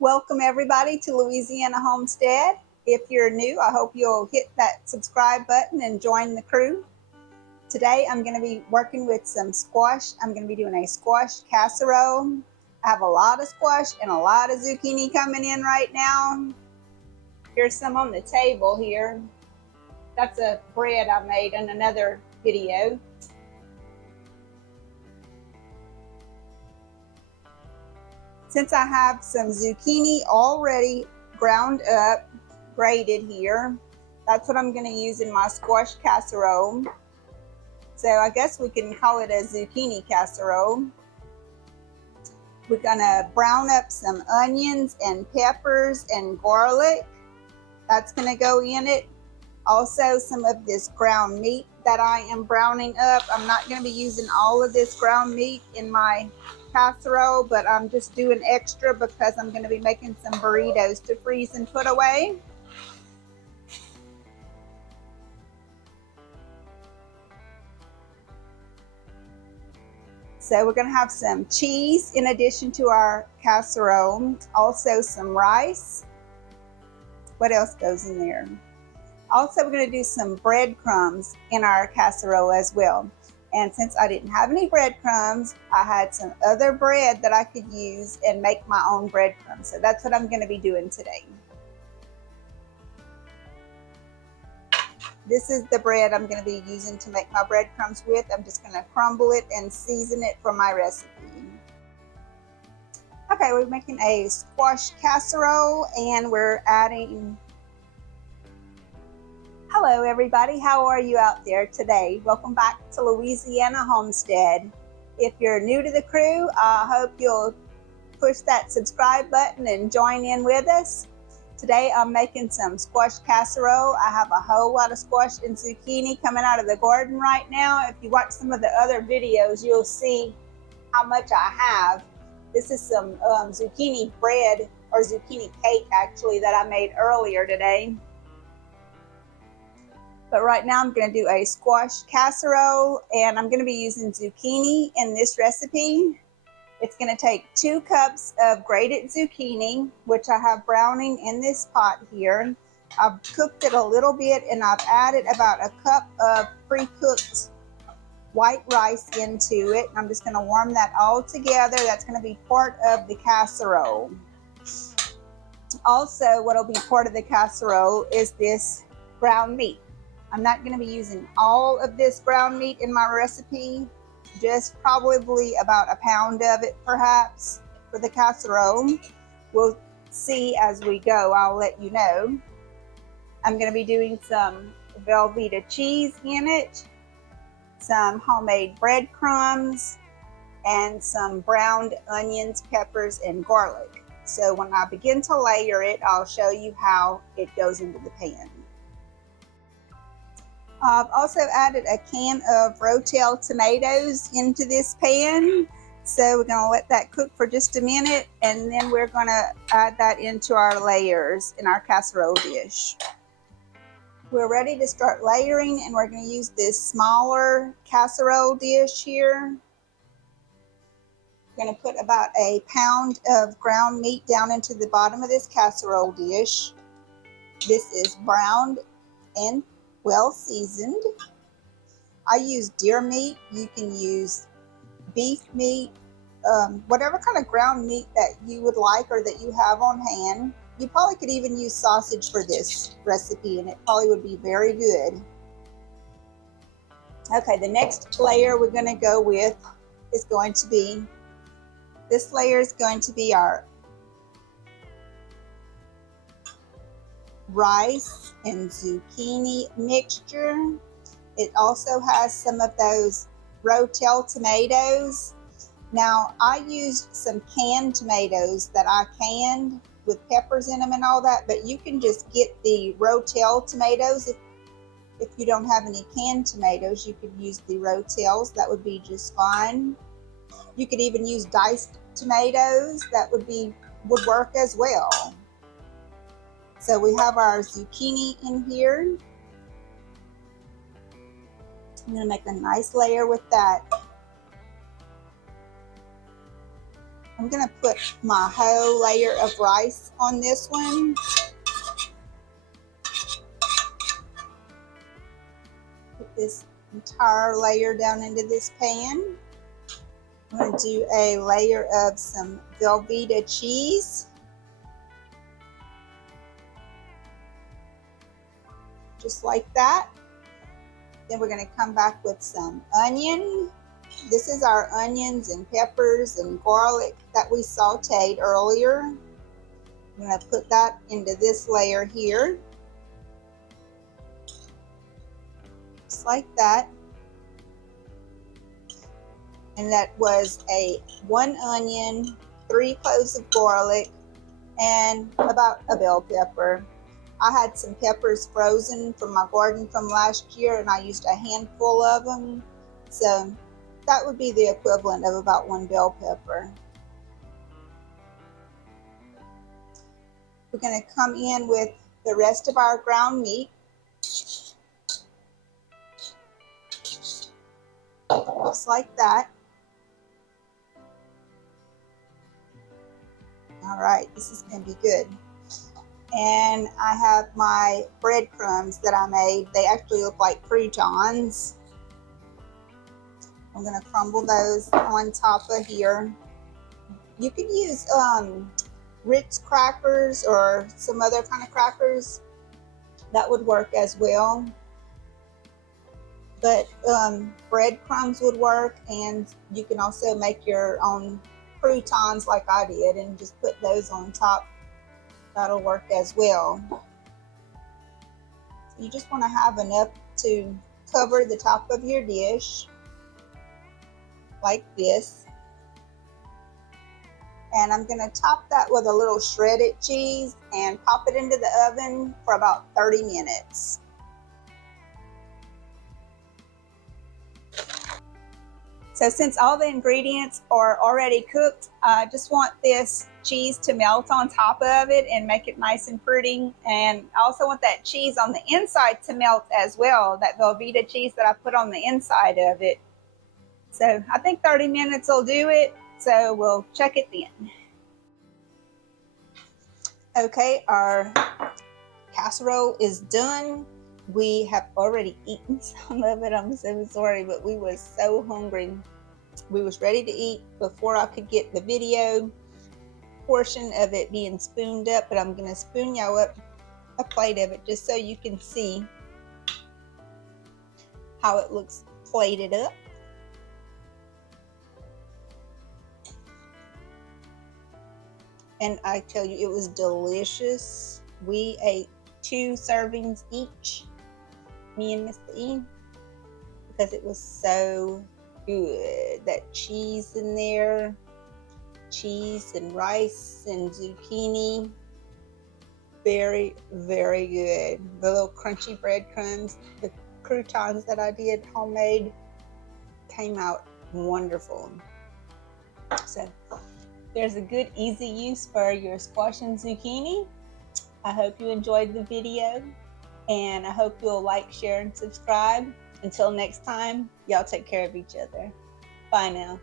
Welcome everybody to Louisiana Homestead. If you're new, I hope you'll hit that subscribe button and join the crew. Today I'm going to be working with some squash. I'm going to be doing a squash casserole. I have a lot of squash and a lot of zucchini coming in right now. Here's some on the table here. That's a bread I made in another video. Since I have some zucchini already ground up, grated here, that's what I'm going to use in my squash casserole. So I guess we can call it a zucchini casserole. We're going to brown up some onions and peppers and garlic. That's going to go in it. Also some of this ground meat that I am browning up. I'm not going to be using all of this ground meat in my casserole, but I'm just doing extra because I'm going to be making some burritos to freeze and put away. So we're going to have some cheese in addition to our casserole, also some rice. What else goes in there? Also, we're going to do some breadcrumbs in our casserole as well. And since I didn't have any breadcrumbs, I had some other bread that I could use and make my own breadcrumbs. So that's what I'm going to be doing today. This is the bread I'm going to be using to make my breadcrumbs with. I'm just going to crumble it and season it for my recipe. Okay, we're making a squash casserole and we're adding... Hello everybody, how are you out there today? Welcome back to Louisiana Homestead. If you're new to the crew, I hope you'll push that subscribe button and join in with us. Today I'm making some squash casserole. I have a whole lot of squash and zucchini coming out of the garden right now. If you watch some of the other videos, you'll see how much I have. This is some zucchini bread, or zucchini cake actually, that I made earlier today. But right now I'm going to do a squash casserole and I'm going to be using zucchini in this recipe. It's going to take 2 cups of grated zucchini, which I have browning in this pot here. I've cooked it a little bit and I've added about a cup of pre-cooked white rice into it. I'm just going to warm that all together. That's going to be part of the casserole. Also, what will be part of the casserole is this ground meat. I'm not going to be using all of this ground meat in my recipe, just probably about a pound of it perhaps for the casserole. We'll see as we go, I'll let you know. I'm going to be doing some velveeta cheese in it, some homemade breadcrumbs, and some browned onions, peppers, and garlic. So when I begin to layer it, I'll show you how it goes into the pan. I've also added a can of rotel tomatoes into this pan. So we're going to let that cook for just a minute and then we're going to add that into our layers in our casserole dish. We're ready to start layering and we're going to use this smaller casserole dish here. We're going to put about a pound of ground meat down into the bottom of this casserole dish. This is browned and well seasoned. I use deer meat. You can use beef meat, whatever kind of ground meat that you would like or that you have on hand. You probably could even use sausage for this recipe and it probably would be very good. Okay, the next layer we're going to go with is going to be, this layer is going to be our rice and zucchini mixture. It also has some of those rotel tomatoes. Now I used some canned tomatoes that I canned with peppers in them and all that, but you can just get the rotel tomatoes. If you don't have any canned tomatoes, you could use the rotels. That would be just fine. You could even use diced tomatoes. That would work as well. So we have our zucchini in here. I'm going to make a nice layer with that. I'm gonna put my whole layer of rice on this one. Put this entire layer down into this pan. I'm gonna do a layer of some velveeta cheese. Just like that. Then we're gonna come back with some onion. This is our onions and peppers and garlic that we sauteed earlier. I'm gonna put that into this layer here. Just like that. And that was a 1 onion, 3 cloves of garlic, and about a bell pepper. I had some peppers frozen from my garden from last year, and I used a handful of them. So that would be the equivalent of about 1 bell pepper. We're going to come in with the rest of our ground meat. Just like that. All right, this is going to be good. And I have my breadcrumbs that I made. They actually look like croutons. I'm going to crumble those on top of here. You could use Ritz crackers or some other kind of crackers. That would work as well. But breadcrumbs would work, and you can also make your own croutons like I did and just put those on top. That'll work as well. So you just want to have enough to cover the top of your dish like this. And I'm going to top that with a little shredded cheese and pop it into the oven for about 30 minutes. So since all the ingredients are already cooked, I just want this cheese to melt on top of it and make it nice and pretty. And I also want that cheese on the inside to melt as well, that velveeta cheese that I put on the inside of it. So I think 30 minutes will do it, so we'll check it then. Okay, our casserole is done. We have already eaten some of it. I'm so sorry, but we was so hungry. We was ready to eat before I could get the video portion of it being spooned up, but I'm gonna spoon y'all up a plate of it just so you can see how it looks plated up. And I tell you, it was delicious. We ate 2 servings each, me and Mr. E, because it was so good. That cheese in there, cheese and rice and zucchini, very, very good. The little crunchy breadcrumbs, the croutons that I did homemade came out wonderful. So there's a good easy use for your squash and zucchini. I hope you enjoyed the video, and I hope you'll like, share, and subscribe. Until next time, y'all take care of each other. Bye now.